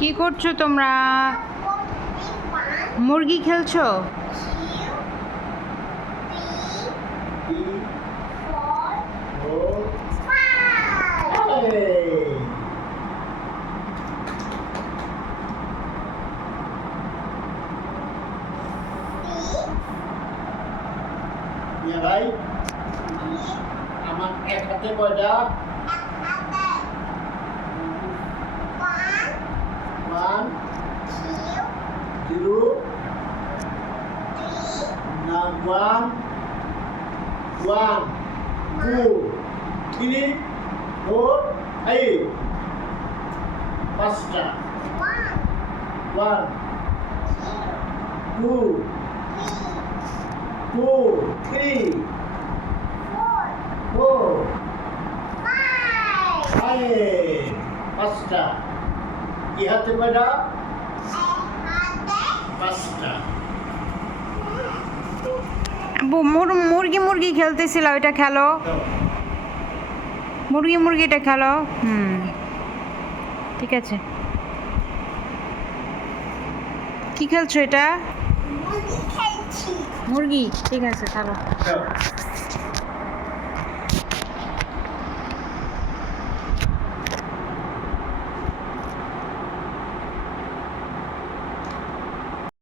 কি করছো তোমরা? মুরগি খেলছো? ভাই আমার এক হাতে কয়টা? ওয়ান জিরো না one one two three four five পাঁচটা one two two three four five পাঁচটা কি হাতে কয়টা? পাঁচটা। মুরগি মুরগি খেলতেছিল, ওইটা খেলো। মুরগি মুরগিটা খেলো। ঠিক আছে। কি খেলছো এটা? মুরগি, ঠিক আছে, খেলো।